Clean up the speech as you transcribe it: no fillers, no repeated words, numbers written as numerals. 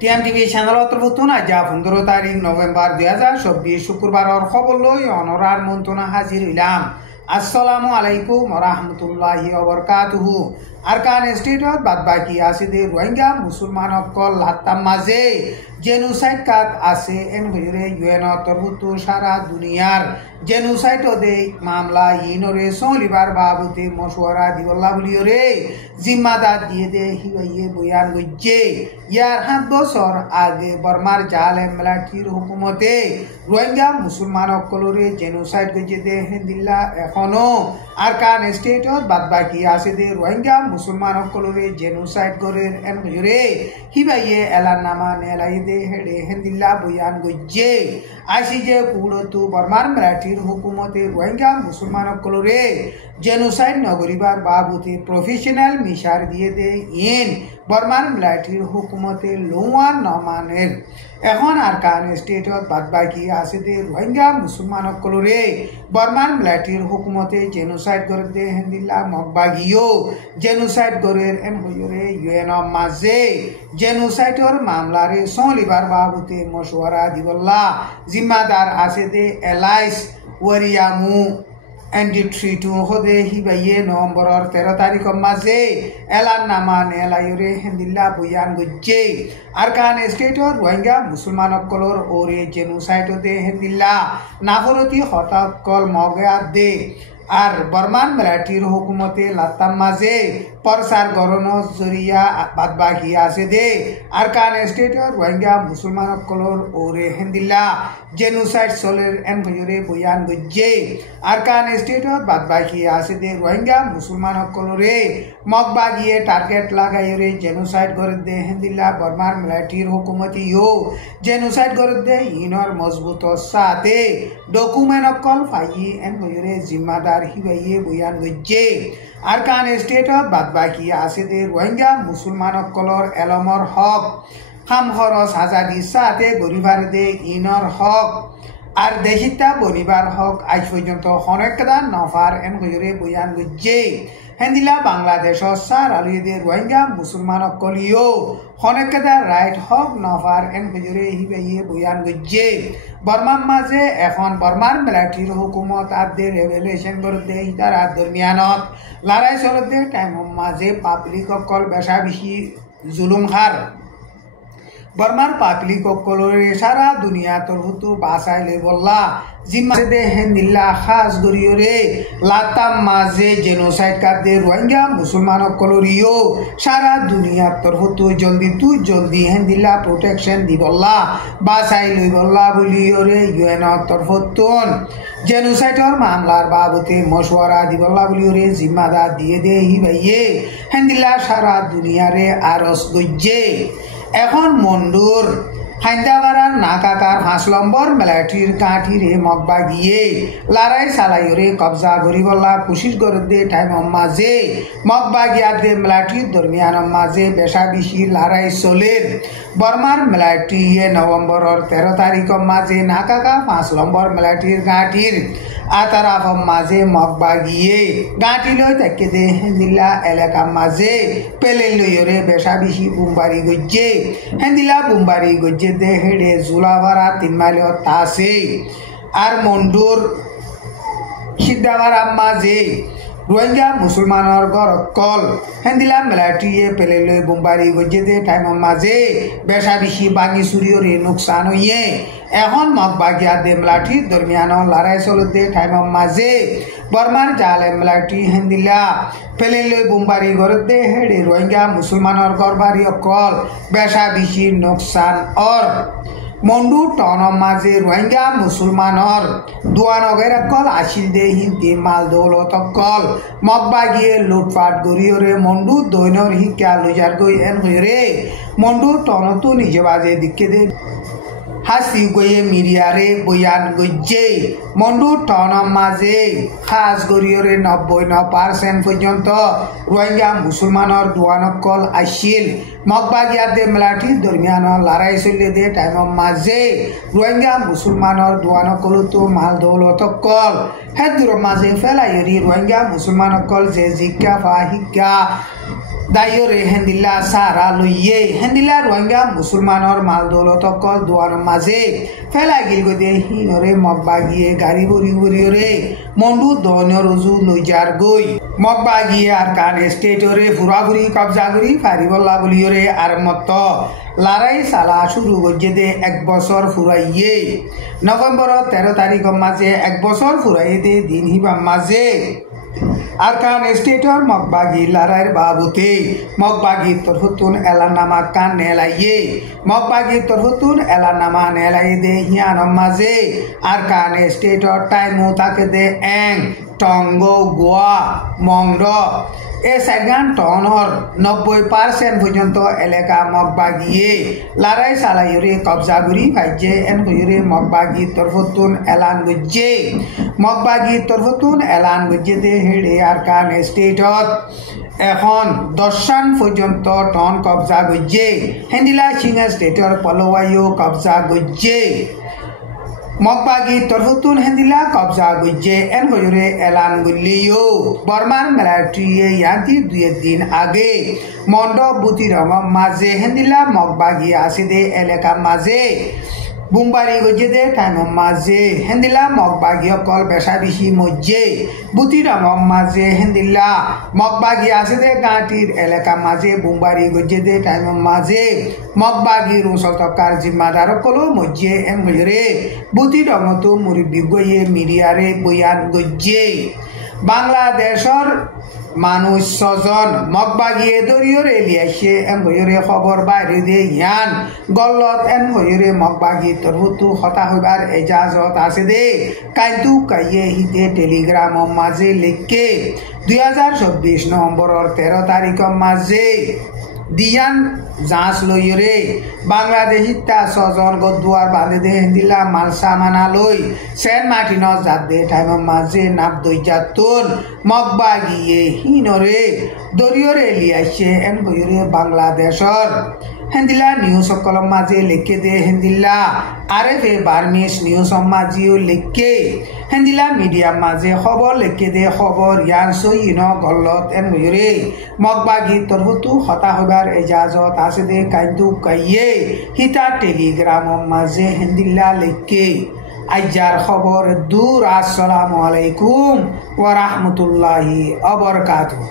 টিএমটিভি চ্যানেলত নতুন আজ 15 তারিখ নভেম্বর 2024 শুক্রবারের খবর লই অনরার মন্ত্রণা হাজির হইলাম। আসসালামু আলাইকুম ওরহমতুল্লাহি ওবরকাতুহু। আরকান স্টেটত বাদবাকি আছে দে রোহিঙ্গা মুসলমান অকল লাত্তাম মাঝে জেনোসাইড কাত আছে এন হইরে ইউএন তরফতো সারা দুনিয়ার জেনোসাইড দে মামলা ইনরে সলিবার বাবুতে মশওয়ারা দিবল্লা বলিওরে জিম্মাদার দিয়ে দে হিওয়ে বয়ান গজ্জে ইয়ার 7 বছর আগে বর্মার জালেম মিলিটারির হুকুমতে রোহিঙ্গা মুসলমান অকলরে জেনোসাইড গজ্জে দে হিন্দিল্লা এখনো আরকান স্টেটত বাদবাকি আছে দে রোহিঙ্গা মুসলমান অকলরে জেনোসাইড করেন এন হইরে হিবাইয়ে এলার নামা নেলাই দে হেডে হিন্দিল্লা বয়ান গজ্জে আসি যে কুড়তো বর্মার মিলিটারির হুকুমতে রোহিঙ্গা মুসলমান অকলরে জেনোসাইড নগরিবার বাবুতে প্রফেশনাল মিশার দিয়ে দে ইন বর্মার মিলিটারির হুকুমতে লোয়ার নমানের এখন আরকান স্টেটত বাদবাকি আছে দে রোহিঙ্গা মুসলমান অকলরে বর্মার মিলিটারির হুকুমতে জেনোসাইড করে দে হিন্দিল্লা মগবাগিও জেনোসাইড করেন এন হইরে ইউএন মাঝে জেনোসাইডর মামলারে সলিবার বাবুতে মশওয়ারা দিবল্লা জিম্মাদার আছে দে এলাইস ওয়ারিয়ামু এনডি32 হদে হিবাইয়ে নভেম্বরের 13 তারিখ মাঝে এলান নামা নেলাইরে হিন্দিল্লা বয়ান গজ্জে আরকান স্টেটর রোহিঙ্গা মুসলমান অকলর ওরে জেনোসাইড দে হিন্দিল্লা নাফরতি হতাকল মগাত দে আর বর্মান মিলিটারির হুকুমতে লাত্তাম মাঝে প্রচার গরণর জরিয়া বাদবাকি আছে দে আরকান স্টেটর রোহিঙ্গা মুসলমান অকলর ওরে হিন্দিল্লা জেনোসাইড চলের এন হইরে বয়ান গজ্জে আরকান স্টেটর বাদবাকি আছে দে রোহিঙ্গা মুসলমান অকলরে মগবাগিয়ে টার্গেট লাগাইরে জেনোসাইড করে দে হিন্দিল্লা বর্মার মিলিটারির হুকুমতি ইও জেনোসাইড করে দে ইনর মজবুত সাথে ডকুমেন্ট অকল ফাই এন হইরে জিম্মাদার হিবাইয়ে বয়ান গজ্জে আরকান স্টেটত বাদবাকি আছে দে রোহিঙ্গা মুসলমান অকলর এলমর হক খাম খরচ আজাদি সাথে গরিবার দে ইনর হক আর দেশিতা বনিবার হক আজ পর্যন্ত হনেকদান নফার এন হইরে বয়ান গজ্জে হেন্দিলা বাংলাদেশ সার আলুদে রোহিঙ্গা মুসলমান অকলিও হনেকদার রাইট হক নফার এন হইরে হিবাইয়ে বয়ান গজ্জে বর্মার মাঝে এখন বর্মার মিলিটারির হুকুমত আদে রেভেলেশন করতে ইতার দরমিয়ানত লড়াই চলতে টাইম মাঝে পাবলিক অকল বেশা বেশি জুলুম খার বর্মার পাবলিক অকলরে সারা দুনিয়া তরফতো বাসাই লই বললা জিম্মা দে হিন্দিল্লা খাস গরিয়রে লাতাম মাঝে জেনোসাইড কাদে রোহিঙ্গা মুসলমান অকলরিও সারা দুনিয়া তরফতো জলদি হিন্দিল্লা প্রোটেকশন দি বললা বাসাই লই বললা বলিওরে ইউএন তরফতন জেনোসাইডর মামলার বাবতে মশওয়ারা দি বললা বলিওরে জিম্মাদার দিয়ে দে হিবাইয়ে হিন্দিল্লা সারা দুনিয়ারে আরস গজ্জে এখন মন্ডুর হাইদাবারার নাকাকার 5 নম্বর মিলিটারির কাঠিরে মগবা গিয়ে লড়াই চালাইরে কবজা করিবলা কোশিশ করে দে টাইম মাঝে মগবা গিয়া দে মিলিটারির দরমিয়ান মাঝে বেশা বেশি লড়াই চলের বর্মার মিলিটারি নভেম্বরের 13 তারিখ মাঝে নাকাকা 5 নম্বর মিলিটারির গাঁটির আতারাফ মাঝে মগবা গিয়ে গাঁটি লই তাকে দে হিন্দিল্লা এলাকা মাঝে পেলে লইরে বেশা বেশি বুম্বারি গজ্জে হিন্দিল্লা বুম্বারি গজ্জে দে হেডে জুলাভারা 3 মাইল তাসে আর মন্ডুর সিদ্ধাবারা মাঝে রোহিঙ্গা মুসলমানের ঘর কল হিন্দিল্লা মিলিটারিয়ে পেলে লই বুম্বারি গজ্জে দে টাইম মাঝে বেশা বেশি বাঙি চুরিয়রে নোকসান হইয়ে এখন মগবাগিয়া দে মিলিটারির দরমিয়ান লড়াই চলতে টাইম মাঝে বর্মার জালেম মিলিটারি হিন্দিল্লা পেলে লই বুম্বারি গড়তে হেডে রোহিঙ্গা মুসলমানের ঘর বাড়ি অকল বেশা বেশি নোকসান অর মন্ডু টন মাঝে রোহিঙ্গা মুসলমানর দুয়ানগের অকল আসিল দে হিন্দি মাল দৌলত অকল মগবাগিয়ে লুটপাট গরিয়রে মন্ডু দৈনর শিক্ষা লইজার গই এন হইরে মন্ডু টনতো নিজে বাজে দিকে দে হাসি গয়ে মিডিয়ারে বয়ান গজ্জে মন্ডু টন মাঝে খাস গরিয়রে 99% পর্যন্ত রোহিঙ্গা মুসলমানর দুয়ানকল আসিল মগবাগিয়া দে মিলিটারি দরমিয়ান লড়াই চলে দে টাইম মাঝে রোহিঙ্গা মুসলমানর দুয়ানকলতো মাল দৌলত কল হেদুর মাঝে ফেলাইরি রোহিঙ্গা মুসলমান অকল যে জিজ্ঞা বা শিক্ষা দায়রে হেন্দিল্লা সারা লইয়ে হেন্দিল্লা রোহিঙ্গা মুসলমানর মাল দৌলত কল দোয়ার মাঝে ফেলা গিল গদে হিনরে মগবাগিয়ে গাড়ি বরি বরিয়রে মন্ডু দনের রজু লই যার গই মগবাগিয়ে আর কান স্টেটরে ফুরাফুরি কবজা করি ফারিবল্লা বলিয়রে আর মত লড়াই সালা শুরু করছে দে 1 বছর ফুরাইয়ে নভেম্বর 13 তারিখ মাঝে 1 বছর ফুরাইয়ে দে দিন হিবা মাঝে আরকান স্টেটর মগবাগি লড়াইয়ের বাবুতে মগবাগি তরফতুন এলানামা কান নেলাইয়ে মগবাগি তরফতুন এলানামা নেলাই দে হিয়ান মাঝে আরকান স্টেটর টাইমু তাকে দে এং টঙ্গ গোয়া মংড এ সাইগান টনর 90% পর্যন্ত এলাকা মগবাগিয়ে লড়াই সালাইরে কবজা করি ভাইজে এন হইরে মগবাগি তরফতুন এলান গুজে মগবাগি তরফতুন এলান গুজে দে হেড়ে আরকান স্টেটত এখন 10 পর্যন্ত টন কবজা গুজে হেন্দিলা সিংহা স্টেটর পলওয়াইও কবজা গুজে মগবাগি তরফতুন হেন্দিলা কবজা গুজে এন হইরে এলান গুলিও বর্মান মিলিটারি ইয়ান্তি 2 দিন আগে মন্ড বুতিরম মাঝে হেন্দিলা মগবাগি আসিদে এলাকা মাঝে বুমবারি গজে দে টাইম মাঝে হেন্দিলা মগবাগি কল বেশা বেশি মজ্জে বুতিরম মাঝে হেন্দিলা মগবাগি আসিদে গাঁটির এলাকা মাঝে বুমবারি গজে দে টাইম মাঝে মগবাগি রুসল তকার জিম্মাদার কলো মজ্জে এম হইরে বুতিরম তো মুরিবি গয়ে মিডিয়ারে বয়ান গজে বাংলাদেশর মানুষ 6 জন মগবাগিয়ে দরিয়রে লিয়াইছে এম হইরে খবর বাইরে দে ইয়ান গল্লত এম হইরে মগবাগি তরহুতু হতা হইবার এজাজত আছে দে কাইন্তু কাইয়ে হিতে টেলিগ্রাম মাঝে লিখকে 2024 নভেম্বর 13 তারিখ মাঝে দিয়ান যাঁচ লইরে বাংলাদেশি 6 জন গদুয়ার বাঁধে দে হিন্দিলা মালসা মানা লই সেন মাটিন যাদে টাইম মাঝে নাপ দইজাতুন মগবাগিয়ে হিনরে দরিয়রে লিয়াইছে এন বইরে বাংলাদেশর হেন্দিলা নিউজ কলম মাঝে লিখে দে হেন্দিলা আরএফএ বার্মিস নিউজ মাঝিও লিখে হেন্দিলা মিডিয়া মাঝে খবর লিখে দে খবর ইয়ান সইন গল্লত এন বইরে মগবাগি তরহুতু হতা হইবার এজাজত আছে দে কাইন্তু কাইয়ে হিতা টেলিগ্রাম মাঝে হেন্দিলা লিখে আইজার খবর দূর। আসসালামু আলাইকুম ওয়া রাহমাতুল্লাহি ওয়া বারাকাতুহু।